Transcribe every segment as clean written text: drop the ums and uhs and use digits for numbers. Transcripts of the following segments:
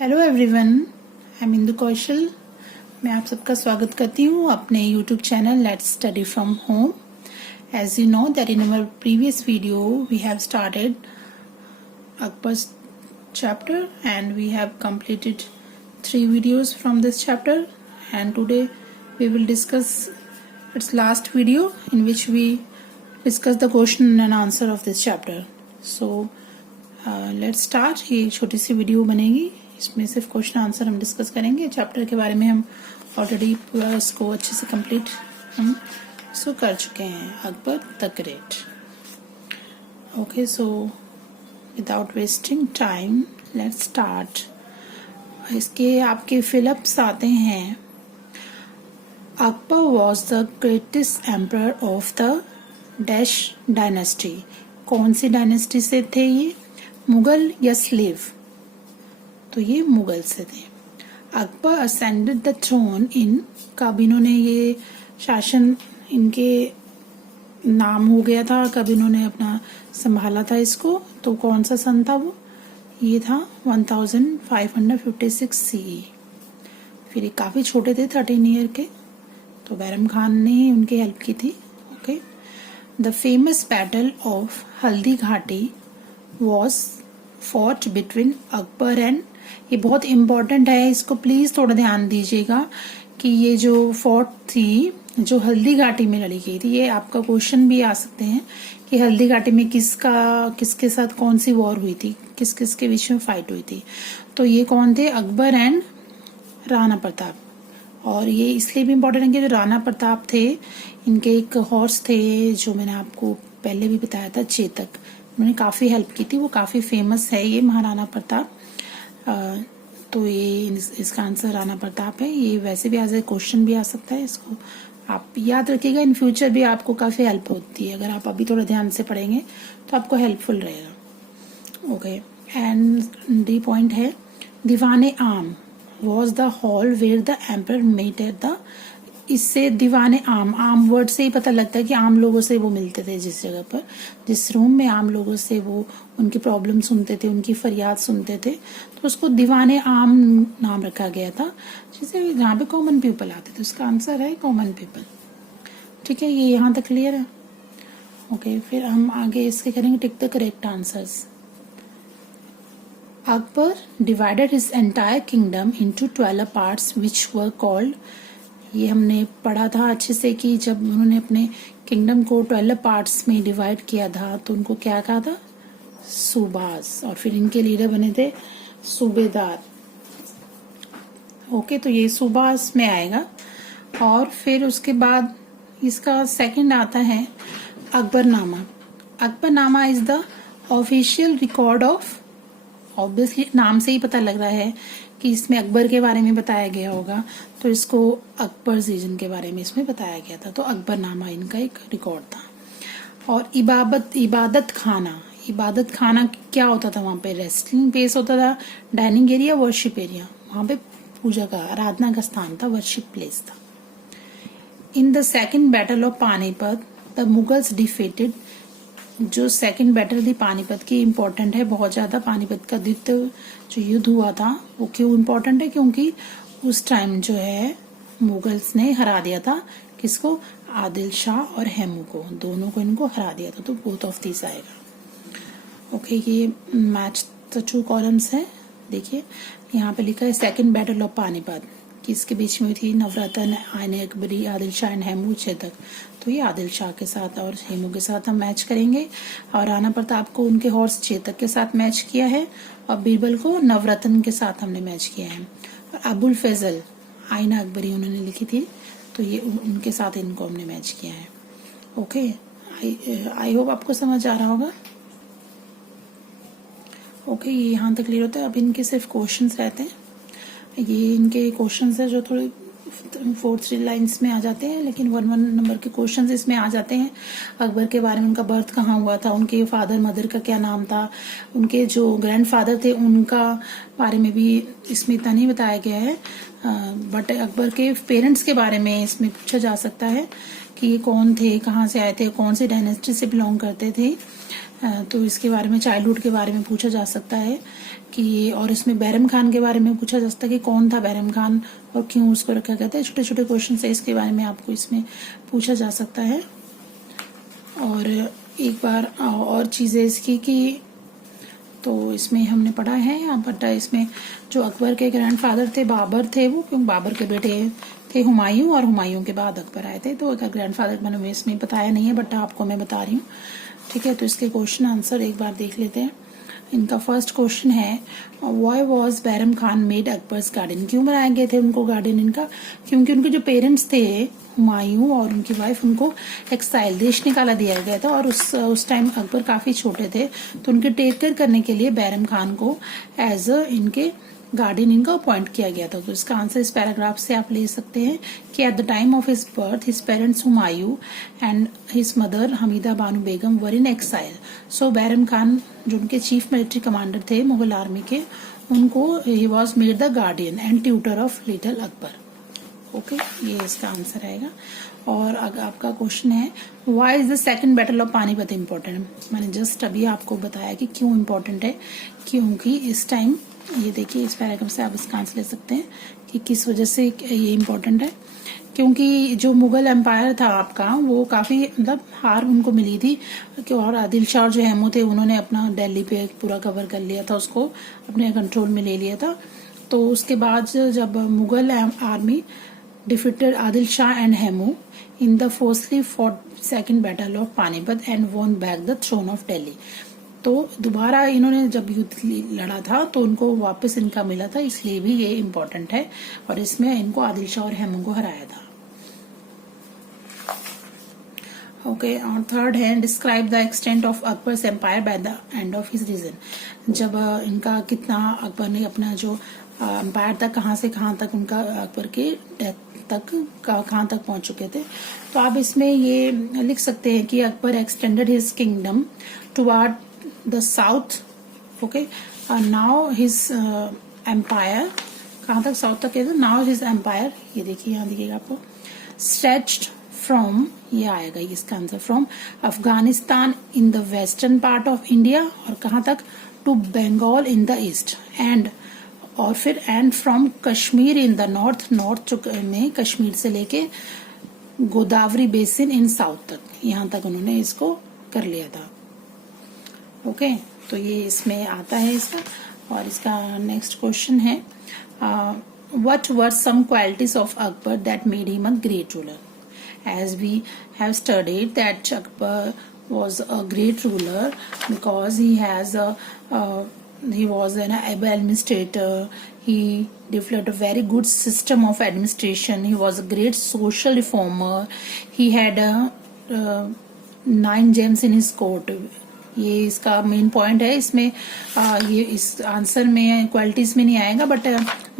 Hello everyone, I am Indu Kaushal. मैं आप सबका स्वागत करती हूँ अपने YouTube channel let's study from home. As you know that in our previous video we have started Akbar's chapter and we have completed 3 videos from this chapter, and today we will discuss its last video in which we discuss the question and answer of this chapter. So let's start। ये छोटी सी video बनेगी, इसमें सिर्फ question answer हम discuss करेंगे। Chapter के बारे में हम ऑलरेडी पूरा इसको अच्छे से कंप्लीट हम इसको कर चुके हैं, Akbar the great. Okay, so without wasting time let's start. इसके आपके फिलअप्स आते हैं। Akbar was the greatest emperor of the dash dynasty. कौन सी डायनेस्टी से थे ये, मुगल या स्लेव? तो ये मुगल से थे। Akbar ascended the thrown in, कब इन्होंने ये शासन इनके नाम हो गया था, कब इन्होंने अपना संभाला था इसको, तो कौन सा सन था वो? ये था 1556 CE। फिर ये काफी छोटे थे, 13 ईयर के, तो बैरम खान ने ही उनकी हेल्प की थी। Okay, the famous battle of Haldi Ghati was fought between Akbar and, ये बहुत इम्पोर्टेंट है, इसको प्लीज थोड़ा ध्यान दीजिएगा कि ये जो फोर्ट थी जो हल्दी घाटी में लड़ी गई थी, ये आपका क्वेश्चन भी आ सकते हैं कि हल्दी घाटी में किसके साथ कौन सी वॉर हुई थी, किस किस के बीच में फाइट हुई थी। तो ये कौन थे? अकबर एंड राणा प्रताप। और ये इसलिए भी इम्पोर्टेंट है कि जो राणा प्रताप थे, इनके एक हॉर्स थे जो मैंने आपको पहले भी बताया था, चेतक, उन्होंने काफी हेल्प की थी, वो काफी फेमस है ये महाराणा प्रताप। तो ये इसका आंसर राणा प्रताप है। ये वैसे भी एज ए क्वेश्चन भी आ सकता है, इसको आप याद रखिएगा, इन फ्यूचर भी आपको काफी हेल्प होती है। अगर आप अभी थोड़ा ध्यान से पढ़ेंगे तो आपको हेल्पफुल रहेगा। ओके, एंड डी पॉइंट है Diwane Aam was the hall where the emperor met at the, इससे दीवाने आम वर्ड से ही पता लगता है कि आम लोगों से वो मिलते थे, जिस जगह पर, जिस रूम में आम लोगों से वो उनकी प्रॉब्लम सुनते थे, उनकी फरियाद सुनते थे, तो उसको दीवाने आम नाम रखा गया था, जिसे जहाँ पे कॉमन पीपल आते थे। उसका आंसर है कॉमन पीपल। ठीक है, ये यहाँ तक क्लियर है। ओके, फिर हम आगे इसके करेंगे tick the correct answers. Akbar divided his entire kingdom into 12 parts which were called, ये हमने पढ़ा था अच्छे से कि जब उन्होंने अपने किंगडम को 12 पार्ट्स में डिवाइड किया था तो उनको क्या कहा था? सूबास। और फिर इनके लीडर बने थे सूबेदार। ओके, तो ये सूबास में आएगा। और फिर उसके बाद इसका सेकंड आता है Akbarnama. Akbarnama is the official record of, obviously नाम से ही पता लग रहा है कि इसमें अकबर के बारे में बताया गया होगा, तो इसको अकबर सीजन के बारे में इसमें बताया गया था, तो अकबरनामा इनका एक रिकॉर्ड था। और इबादत खाना क्या होता था? वहां पे रेस्टिंग प्लेस होता था, डाइनिंग एरिया, वर्शिप एरिया, वहां पे पूजा का, आराधना का स्थान था, वर्शिप प्लेस था। In the second battle of Panipat the Mughals defeated, जो सेकंड बैटल थी पानीपत की, इम्पोर्टेंट है बहुत ज्यादा। पानीपत का द्वितीय जो युद्ध हुआ था वो क्यों इम्पोर्टेंट है? क्योंकि उस टाइम जो है मुगल्स ने हरा दिया था, किसको? आदिल शाह और हेमू को, दोनों को इनको हरा दिया था, तो बोथ ऑफ दिस आएगा। ओके, ये मैच द टू कॉलम्स है। देखिए यहाँ पे लिखा है सेकंड बैटल ऑफ पानीपत, किसके बीच में थी? नवरत्न, आयन अकबरी, आदिल शाह एंड हेमू, चेतक। तो ये आदिल शाह के साथ और हेमू के साथ हम मैच करेंगे। और राणा प्रताप को उनके हॉर्स चेतक के साथ मैच किया है, और बीरबल को नवरत्न के साथ हमने मैच किया है। और अबुल फैजल, आयन अकबरी उन्होंने लिखी थी, तो ये उनके साथ इनको हमने मैच किया है। ओके, आई होप आपको समझ आ रहा होगा। ओके, ये यहाँ तक क्लियर होता है। अब इनके सिर्फ क्वेश्चंस रहते हैं। ये इनके क्वेश्चंस है जो थोड़े 4-3 लाइन्स में आ जाते हैं, लेकिन 1-1 नंबर के क्वेश्चंस इसमें आ जाते हैं। अकबर के बारे में, उनका बर्थ कहाँ हुआ था, उनके फादर मदर का क्या नाम था, उनके जो ग्रैंडफादर थे उनका बारे में भी इसमें इतना नहीं बताया गया है, बट अकबर के पेरेंट्स के बारे में इसमें पूछा जा सकता है कि ये कौन थे, कहाँ से आए थे, कौन सी डायनेस्टी से बिलोंग करते थे। तो इसके बारे में, चाइल्डहुड के बारे में पूछा जा सकता है कि, और इसमें बैरम खान के बारे में पूछा जा सकता है कि कौन था बैरम खान और क्यों उसको रखा गया था। छोटे छोटे क्वेश्चन है, इसके बारे में आपको इसमें पूछा जा सकता है। और एक बार और चीजें इसकी कि, तो इसमें हमने पढ़ा है यहाँ पर, इसमें जो अकबर के ग्रैंडफादर थे बाबर थे, वो क्यों बाबर के बेटे थे हुमायूं, और हुमायूं के बाद अकबर आए थे। तो ग्रैंडफादर मैंने इसमें बताया नहीं है, बट आपको मैं बता रही हूँ, ठीक है। तो इसके क्वेश्चन आंसर एक बार देख लेते हैं। इनका फर्स्ट क्वेश्चन है, why was Bairam Khan made Akbar's garden, क्यों बनाए गए थे उनको गार्डन इनका? क्योंकि उनके जो पेरेंट्स थे हुमायूं और उनकी वाइफ, उनको एक्साइल, देश निकाला दिया गया था, और उस टाइम अकबर काफी छोटे थे, तो उनके टेक केयर करने के लिए बैरम खान को एज इनके गार्डियन इनका अपॉइंट किया गया था। तो इसका आंसर इस पैराग्राफ से आप ले सकते हैं कि at the time of his birth his parents Humayun and his mother Hamida Bano Begum were in exile. So Bairam Khan जो उनके चीफ मिलिट्री कमांडर थे मुगल आर्मी के, उनको he was made the guardian and tutor of little Akbar. Okay, ये इसका आंसर आएगा। और अगर आपका क्वेश्चन है, why is the second battle of Panipat important? मैंने जस्ट अभी आपको बताया कि क्यों इम्पोर्टेंट है, क्योंकि इस टाइम, ये देखिए इस पैराग्राफ से आप इसका आंसर ले सकते हैं कि किस वजह से ये इम्पोर्टेंट है। क्योंकि जो मुगल एम्पायर था आपका, वो काफी मतलब हार उनको मिली थी, और आदिल शाह और जो हेमू थे, उन्होंने अपना दिल्ली पे पूरा कवर कर लिया था, उसको अपने कंट्रोल में ले लिया था। तो उसके बाद जब Mughal army defeated Adil Shah and Hemu in the forcefully fought second battle of Panipat and won back the throne of Delhi। तो दोबारा इन्होंने जब युद्ध लड़ा था तो उनको वापस इनका मिला था, इसलिए भी ये इम्पोर्टेंट है, और इसमें इनको आदिल शाह और हेमू को हराया था। ओके, और थर्ड है, describe the extent of Akbar's empire by the end of his reign. जब इनका कितना, अकबर ने अपना जो एम्पायर था, कहाँ से कहाँ तक उनका, अकबर के डेथ तक कहाँ तक पहुंच चुके थे। तो आप इसमें ये लिख सकते हैं कि Akbar extended his kingdom toward the south. Okay, now his empire, कहाँ तक? साउथ तक है। नाउ हिज एम्पायर, ये देखिए यहाँ दिखेगा आपको, स्ट्रेच्ड फ्रॉम, ये आएगा इसका answer, from Afghanistan in the western part of India, और कहाँ तक? To Bengal in the east, and और फिर and from Kashmir in the north, north में कश्मीर से लेके गोदावरी बेसिन इन साउथ तक, यहाँ तक उन्होंने इसको कर लिया था। ओके, तो ये इसमें आता है इसका। और इसका नेक्स्ट क्वेश्चन है, what were some qualities of Akbar that made him a great ruler? As we have studied that Akbar was a great ruler because he was an able administrator. He developed a very good system of administration. He was a great social reformer. He had 9 gems in his court. ये इसका main point है। इसमें ये इस answer में qualities में नहीं आएगा, बट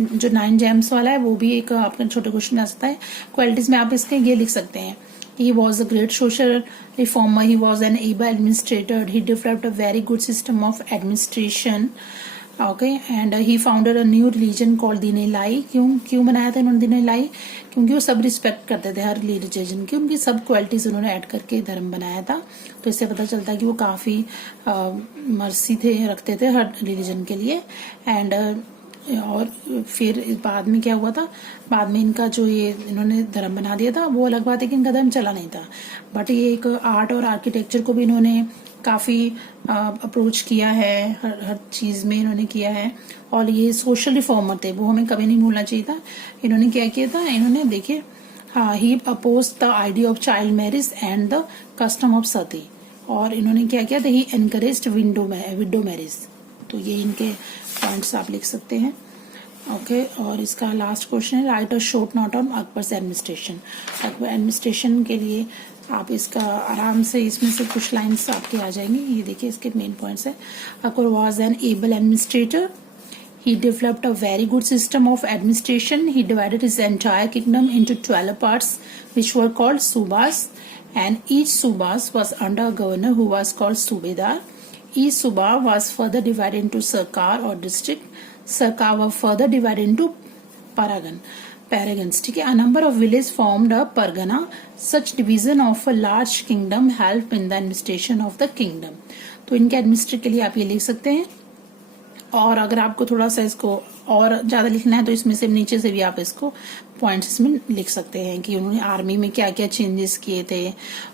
जो 9 जेम्स वाला है वो भी एक आपका छोटे क्वेश्चन में आ सकता है। क्वालिटीज में आप इसके ये लिख सकते हैं, he was a great social reformer, he was an able administrator, he developed a very good system of administration, okay, and he founded a new religion called दीन-ए-इलाही। क्यों बनाया था इन्होंने दीन-ए-इलाही? क्योंकि वो सब रिस्पेक्ट करते थे हर रिलीजन की, उनकी सब क्वालिटीज उन्होंने ऐड करके धर्म बनाया था। तो इससे पता चलता है कि वो काफी मर्सी रखते थे हर रिलीजन के लिए। एंड और फिर बाद में क्या हुआ था, बाद में इनका जो ये इन्होंने धर्म बना दिया था, वो अलग बात है कि इनका धर्म चला नहीं था, बट ये एक आर्ट और आर्किटेक्चर को भी इन्होंने काफी अप्रोच किया है, हर चीज में इन्होंने किया है। और ये सोशल रिफॉर्मर थे, वो हमें कभी नहीं भूलना चाहिए था। इन्होंने क्या किया था, इन्होंने देखिए, he oppose the idea of child marriage and the custom of sati. और इन्होंने क्या किया था, ही एनकरेज्ड विडो मैरिज। तो ये इनके पॉइंट्स आप लिख सकते हैं। ओके, और इसका लास्ट क्वेश्चन है, right a short note on Akbar's administration. Akbar administration के लिए आप इसका आराम से इसमें से कुछ लाइंस आपके आ जाएंगे। ये देखिए इसके मेन पॉइंट्स है। Akbar was an able administrator, he developed a very good system of administration, he divided his entire kingdom into 12 parts which were called subas, and each subas was under a governor who was called subedar. Each suba was further divided into sarkar or district. Sarkar were further divided into paragan. पैरागन्स, ठीक है। A number of village formed a Pargana, such division of a large kingdom help in the administration of the kingdom. तो इनके administrate के लिए आप ये लिख सकते हैं। और अगर आपको थोड़ा सा इसको और ज्यादा लिखना है तो इसमें से नीचे से भी आप इसको पॉइंट्स इसमें लिख सकते हैं कि उन्होंने आर्मी में क्या क्या चेंजेस किए थे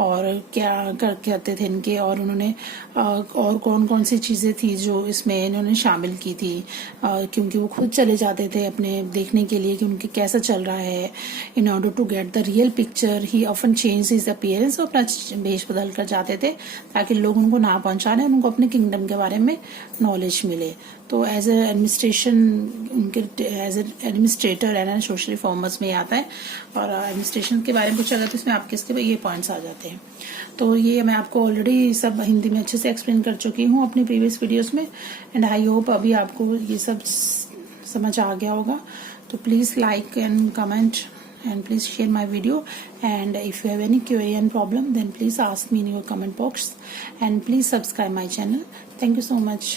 और क्या करते थे इनके, और उन्होंने और कौन कौन सी चीजें थी जो इसमें इन्होंने शामिल की थी, क्योंकि वो खुद चले जाते थे अपने देखने के लिए कि उनके कैसा चल रहा है। In order to get the real picture he often change his appearance, अपना भेष बदल कर जाते थे ताकि लोग उनको ना पहुंचाने, उनको अपने किंगडम के बारे में नॉलेज मिले। तो एज ए एडमिनिस्ट्रेशन, उनके as administrator and social reformers में आता है। और एडमिनिस्ट्रेशन के बारे में कुछ अगर तो इसमें आपके इसके ये पॉइंट्स आ जाते हैं। तो ये मैं आपको ऑलरेडी सब हिंदी में अच्छे से एक्सप्लेन कर चुकी हूँ अपनी प्रीवियस वीडियोस में, एंड आई होप अभी आपको ये सब समझ आ गया होगा। तो please like and comment and please share my video, and if you have any query and problem then please ask me in your comment box, and please subscribe my channel. Thank you so much.